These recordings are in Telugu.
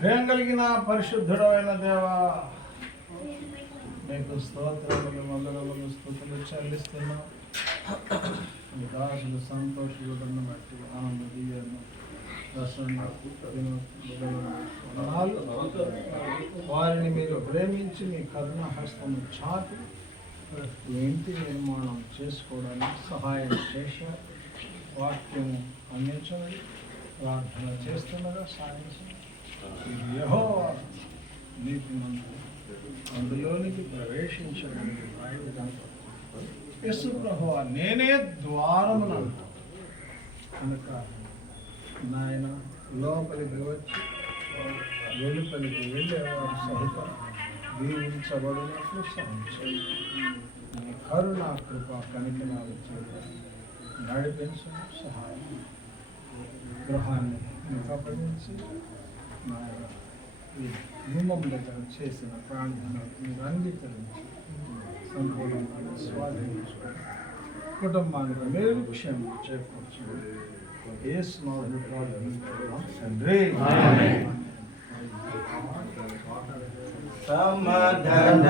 ప్రేమ కలిగిన పరిశుద్ధుడైన దేవా, నీకు స్తోత్రములు వందనములు స్తుతులు చెల్లిస్తున్నాం. మీ దాసులు సంతోషులను బట్టి ఆనంద దీవెను వారిని మీరు ప్రేమించి మీ కరుణ హస్తము చాటి మీ ఇంటి నిర్మాణం చేసుకోవడానికి సహాయం చేశారు. వాక్యము అందించండి. ప్రార్థన చేస్తుండగా సాగించండి. యెహోవా నీతిమంతుడు, అందులోనికి ప్రవేశించడానికి యేసు ప్రభువా నేనే ద్వారమునంట కనుక నాయన లోపలికి వచ్చి వెలుపలికి వెళ్ళేవారు సహితం దీవించబడినట్లు సహించండి. నీ కరుణ కృప కనికరాలు నడిపించడం సహాయం. గృహాన్ని మీకు అప్పగించి నాయన ఈ గుమ్మం దగ్గర చేసిన ప్రార్థన మీరు అంగీకరించి సంపూర్ణంగా స్వాధీనించుకోండి. కుటుంబానికి మీరు క్షేమం చేకూర్చుకోండి. యేసు నామములో ప్రార్థిస్తున్నాం తండ్రి. సమాధాన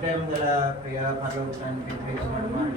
ప్రేమ గల ప్రియ పరలోకానికి ఆరాధిస్తున్నాం.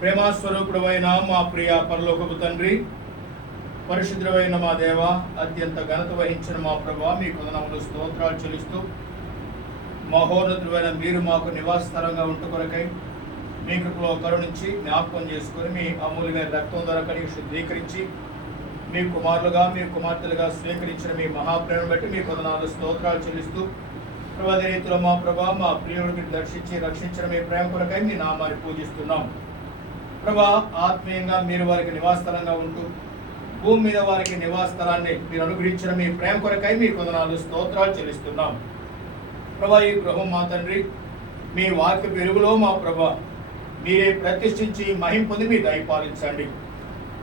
ప్రేమస్వరూపుడైన మా ప్రియ పరలోకపు తండ్రి, పరిశుద్ధమైన మా దేవ, అత్యంత ఘనత వహించిన మా ప్రభా, మీకు వందనములు స్తోత్రాలు చెల్లిస్తూ మహోన్నతుడైన మీరు మాకు నివాస స్థలంగా ఉంటూ కొరకై మీ కృపలో కరుణించి జ్ఞాపకం చేసుకొని మీ అమూల్యమైన రక్తం ద్వారా కడిగి శుద్ధీకరించి మీ కుమారులుగా మీ కుమార్తెలుగా స్వీకరించిన మీ మహాప్రేమను బట్టి మీ వందనాలు స్తోత్రాలు చెల్లిస్తూ ప్రభా, అదే రీతిలో మా ప్రభా, మా ప్రియుడు మీరు దర్శించి రక్షించిన మీ ప్రేమ కొరకై మీ నామాన్ని పూజిస్తున్నాం. ప్రభా, ఆత్మీయంగా మీరు వారికి నివాస స్థలంగా ఉంటూ భూమి మీద వారికి నివాస స్థలాన్ని మీరు అనుగ్రహించిన మీ ప్రేమ కొరకై మీ వందనాలు స్తోత్రాలు చెల్లిస్తున్నాం. ప్రభా, ఈ గృహం మా తండ్రి మీ వాక్య వెలుగులో మా ప్రభా మీరే ప్రతిష్ఠించి మహిమ పొంది మీ దయపాలించండి.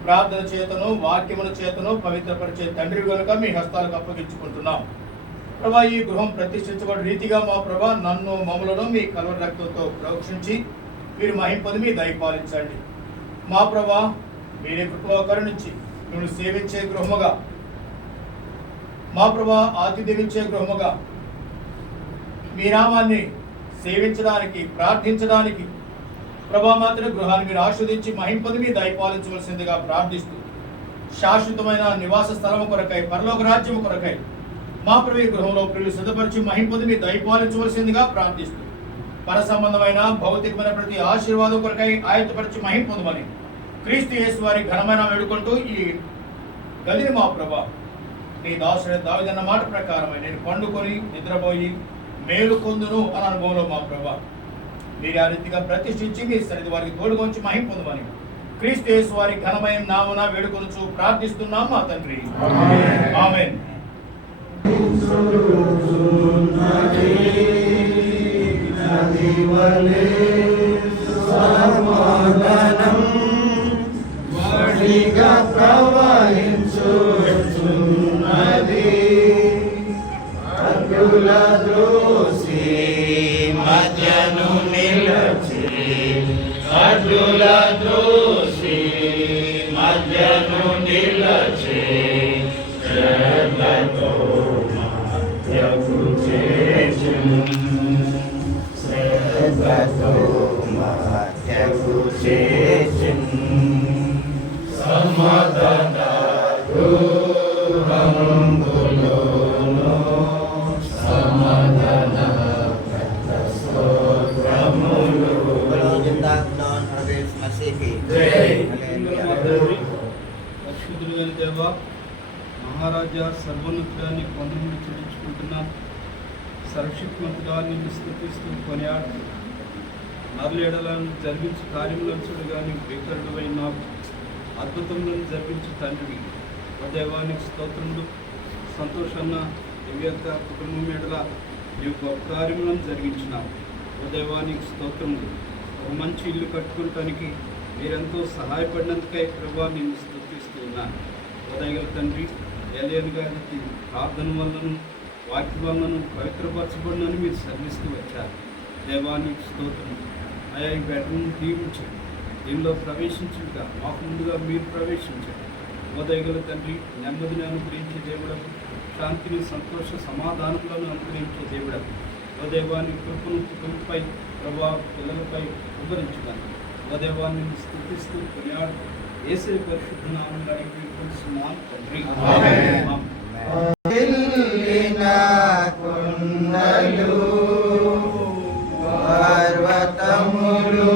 ప్రార్థన చేతను వాక్యముల చేతను పవిత్రపరిచే తండ్రి కనుక మీ హస్తాలకు అప్పగించుకుంటున్నాం. ప్రభా, ఈ గృహం ప్రతిష్ఠించబడి రీతిగా మా ప్రభా నన్ను మమ్మలను మీ కల్వరి రక్తంతో ప్రోక్షించి మీరు మహిమ పొంది మీ దయపాలించండి. మా ప్రభా, మీరే కృపలో కరుణించి మిమ్మల్ని సేవించే గృహముగా, మా ప్రభా ఆతిథ్యమిచ్చే గృహముగా, మీ నామాన్ని సేవించడానికి ప్రార్థించడానికి ప్రభా మాత్రం గృహాన్ని మీరు ఆస్వాదించి మహిమ పొంది మీ దయపాలించవలసిందిగా ప్రార్థిస్తూ శాశ్వతమైన నివాస స్థలము కొరకై పరలోక రాజ్యము కొరకై మా ప్రభు గృహంలో ప్రియులు సిద్ధపరిచి మహిమ పొంది మీ దయపాలించవలసిందిగా ప్రార్థిస్తూ పర సంబంధమైన భౌతికమైన ప్రతి ఆశీర్వాదం కొరకై ఆయత్తపరిచి మహిమ పొందమని క్రీస్తు యేసు వారి ఘనమైన వేడుకుంటూ ఈ గదిని మా ప్రభా నీ దాసుడు దావీదన్న మాట ప్రకారమై నేను పండుకొని నిద్రపోయి మేలు పొందును అని అనుభవంలో మా ప్రభా మీరు ఆ రీతిగా ప్రతిష్ఠించి మీ సన్నిధి వారికి తోడుకొంచి మహిమ పొందమని క్రీస్తు యేసు వారి ఘనమైన నామమున వేడుకొనుచు ప్రార్థిస్తున్నాం మా తండ్రి. ఆమేన్. మధ్యను నిలచి అడ్డుల దోసి మధ్యను నిలచి శ్రద్ధతో మధ్యకు చేర్చును శ్రద్ధతో మధ్యకు చేర్చును సమాధాన గృహంబులోను సమాధాన పరిశుద్ధుడైన దేవా, మహారాజా సర్వోన్నతుడాన్ని వందనములు చెల్లించుకుంటున్నాను. సర్వశక్తిమంతుడా నిన్ను స్తుతిస్తూ కొనియాడు నరులేడలను జరిగించు కార్యములను చూడగా నీవు భీకరుడవై నాకు అద్భుతములను జరిగించు తండ్రి. ఓ దేవానికి స్తోత్రములు. సంతోషాన్న ఈ యొక్క కుటుంబం ఎడల నీవు గొప్ప కార్యములను జరిగించినావు. ఓ దేవానికి స్తోత్రములు. ఒక మంచి ఇల్లు కట్టుకోవటానికి మీరెంతో సహాయపడినందుకై ప్రభా నేను స్తుతిస్తూ ఉన్నాను. ఉదయగల తండ్రి, ఎలియన్ గారికి ప్రార్థన వలనను వాక్యం వలనను పవిత్రపరచబడినని మీరు సర్విస్తూ వచ్చారు. దేవానికి స్తోత్రం. అయా ఈ బెడ్రూమ్ దీవించండి, దీనిలో ప్రవేశించుగా మాకు ముందుగా మీరు ప్రవేశించండి. ఉదయగల తండ్రి, నెమ్మదిని అనుగ్రహించే దేవుడకు, శాంతిని సంతోష సమాధానములను అనుగ్రహించే దేవుడకు, ఓ దేవాన్ని కృపను కుటుంబంపై ప్రభా పిల్లలపై ఉద్ధరించగలను. ఓ దేవాన్ని స్తుతిస్తూ కొనియాడు యేసే పరిశుద్ధ నామమున అడిగి కొలుస్తున్నాను తండ్రి. పర్వతములు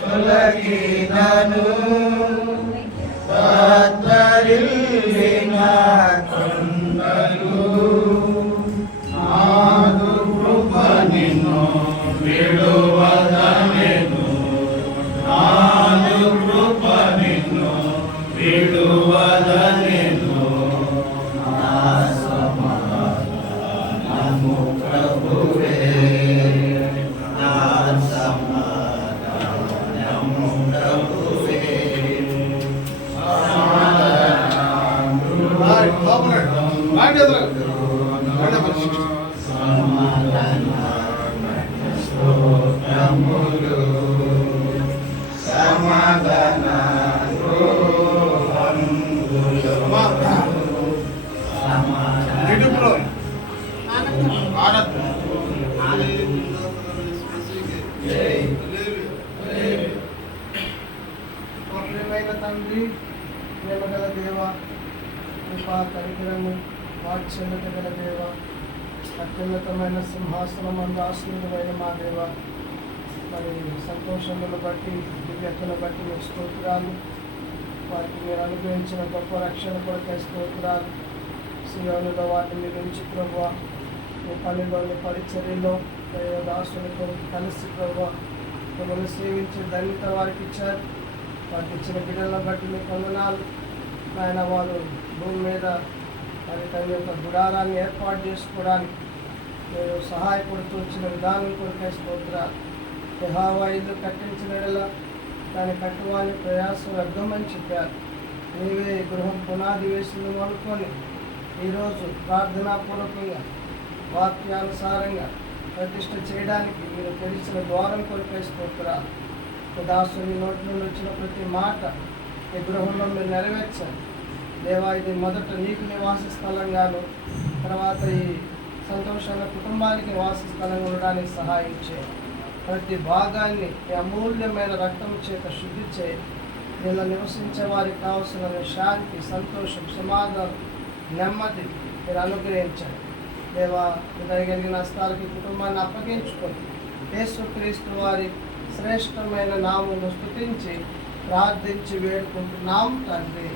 తొలగినను నాదు కృప నిన్ను విడువదనెను నాదు కృప నిన్ను విడువదనెను నా సమాధానము ప్రభువే నా సమాధానము ప్రభువే సమాధానం కనికరము వాత్సల్యత గల దేవ, అత్యున్నతమైన సింహాసనం అందు ఆశీర్వదమైన మా దేవ, మరి సంతోషమును బట్టి దివ్యతను బట్టి మీ స్తోత్రాలు, వారికి మీరు అనుగ్రహించిన గొప్ప రక్షణ కొరకై స్తోత్రాలు. సియోనులో వాటిని మీరు ఉంచి ప్రభువ, మీ పనిలోని పరిచర్యలో దైవదాసులతో కలిసి ప్రభువ మిమ్మల్ని సేవించి ధన్యత వారికి ఇచ్చారు. వారికి ఇచ్చిన బిడ్డలను బట్టి మీకు వందనాలు నాయన. వారు భూమి మీద మరి తన యొక్క గుడారాన్ని ఏర్పాటు చేసుకోవడానికి మీరు సహాయపడుతూ వచ్చిన విధానం కొరకై స్తోత్రాలు. యెహోవా ఇల్లు కట్టించిన యెడల దాని కట్టువాని ప్రయాసం వ్యర్థమని చెప్పారు. నీవే గృహం పునాది వేసింది అనుకొని ఈరోజు ప్రార్థనాపూర్వకంగా వాక్యానుసారంగా ప్రతిష్ఠ చేయడానికి మీరు తెలిసిన ద్వారం కొరకై స్తోత్రాలు. దాసుని నోటి నుండి వచ్చిన ప్రతి మాట ఈ గృహంలో మీరు నెరవేర్చారు దేవా. ఇది మొదట నీకు నివాస స్థలంగాను, తర్వాత ఈ సంతోషాల కుటుంబానికి నివాస స్థలంగా ఉండడానికి సహాయం చేయండి. ప్రతి భాగాన్ని ఈ అమూల్యమైన రక్తం చేత శుద్ధి చేయి. దీనిలో నివసించే వారికి కావాల్సిన శాంతి, సంతోషం, సమాధానం, నెమ్మది మీరు అనుగ్రహించండి దేవా. దయగలిగిన హస్తాలకి కుటుంబాన్ని అప్పగించుకొని యేసుక్రీస్తు వారి శ్రేష్టమైన నామమును స్తుతించి ప్రార్థించి వేడుకుంటున్నాం తండ్రి.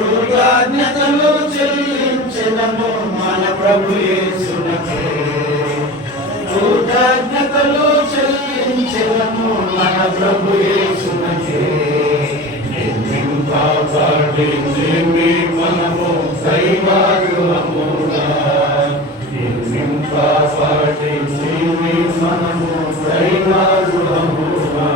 కృతజ్ఞతలు చెల్లించెదము మన ప్రభు యేసునకే. కృతజ్ఞతలు చెల్లించెదము మన ప్రభు యేసునకే. నిర్మింపబడింది మనము దైవగృహముగా. నిర్మింపబడింది మనము దైవగృహముగా.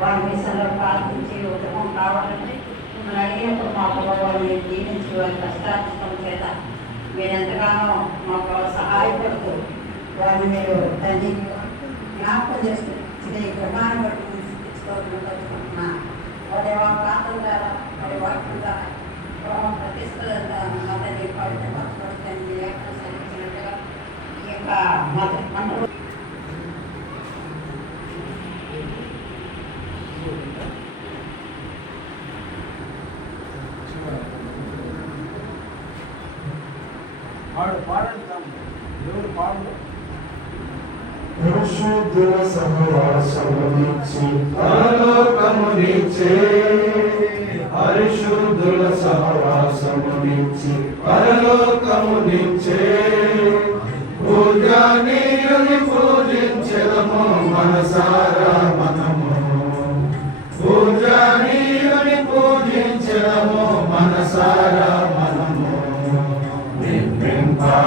వారి విషయంలో ప్రార్థించి ఉత్తమం కావాలంటే మిమ్మల్ని అడిగినప్పుడు మా ప్రభావాన్ని దీవించి వారి కష్టార్థం చేత మీరు ఎంతగానో మాకు సహాయపడుతూ వారిని మీరు తండ్రి జ్ఞాపకం చేస్తూ ఇది గృహాన్ని బట్టి తెచ్చుకోవాలనుకుంటున్నాను. వారి ప్రాంతం ద్వారా వారి వాక్యం ద్వారా ప్రతిష్ట తండ్రి పవిత్రపరచబడుతుంది సరించినట్టుగా ఈ యొక్క మంట పరిశుద్ధుల సహవాసమునిచ్చి పరలోకమునిచ్చే. పరిశుద్ధుల సహవాసమునిచ్చి పరలోకమునిచ్చే. పూజనీయుని పూజించెదము మనసారా మనము. పూజనీయుని పూజించెదము మనసారా మనము. నిర్మింపబడింది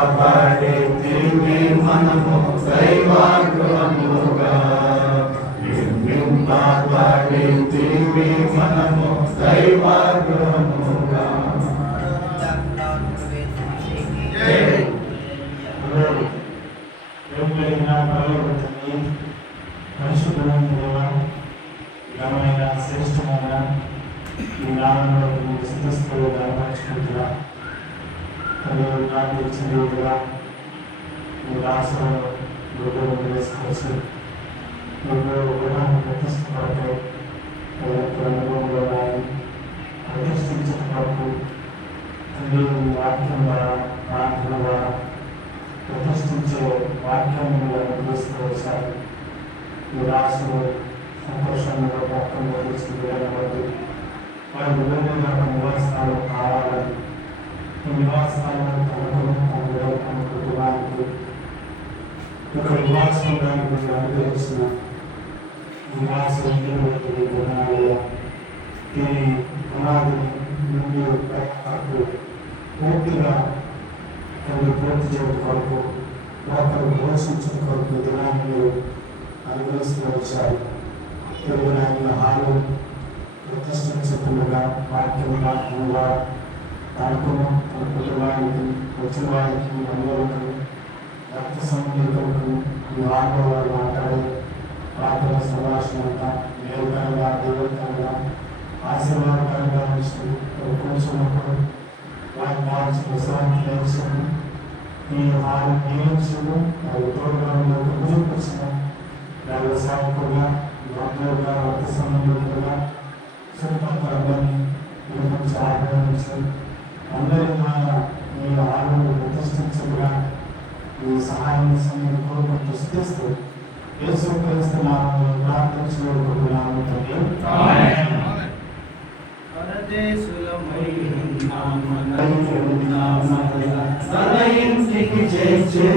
జీవి మనము దైవాగ్రహముగా పరిశుద్ధమైన దేవ, ఘనమైన శ్రేష్టమైన ఈ నామంలో స్థితిస్తూ గర్వపరుచుకుంటున్నా. నాకు ఇచ్చిన రీతిగా మీ రాష్ట్రంలో గురువులను వేసుకోవచ్చు. మీరు గృహాన్ని ప్రతిష్టపడితే అనుభవంలో ప్రతిష్ఠించిన వరకు వాక్యం ద్వారా ప్రార్థన ద్వారా ప్రతిష్ఠించే వాక్యాన్ని అనుగ్రహించుకోవచ్చారు. ఈ రాష్ట్రంలో సంతోషంగా మొత్తంగా తీసుకువెళ్ళబడి వారి విలువైన నివాసాలు కావాలని ఈ నివాసాలను తమ కుటుంబానికి ఒక నివాసం దానికి అనుగ్రహించిన నివాసం దీని పునాదిని నుండి పూర్తిగా పూర్తి చేయడం కొరకు ఒకరు పోషించడం కొరకు దినాన్ని మీరు అనుగ్రహిస్తూ వచ్చారు. తెలుగునాయన హాలు ప్రతిష్ఠించకుండా వాక్యం వాక్యంగా తనకును తన కుటుంబానికి వచ్చిన వారికి బంధువులకు రక్త సంబంధికులకు ఈ వారిలో వారు మాట్లాడే ప్రార్థన సంభాషణ అంతా మేలుకరంగా దేవకరంగా ఆశీర్వాదకరంగా కూర్చున్నప్పుడు వారికి కావాల్సిన విశ్రాంతి నేర్చుకుని ఈ వారిని నియమించడం వారి తోడుగా చూపించడం వ్యవసాయకులుగా బంధువులుగా రక్త సంబంధికులుగా చుట్టుపక్కలందరినీ గురించి ఆహ్వానించడం అందరి ద్వారా మీ ఆరోగ్యం ప్రతిష్ఠించగా ఈ సహాయం సమయం కోరుకుంటూ స్థిస్తూ యేసుక్రీస్తు నామములో ప్రార్థించుకుంటున్నాము తండ్రి. ఇంటికి చేర్చే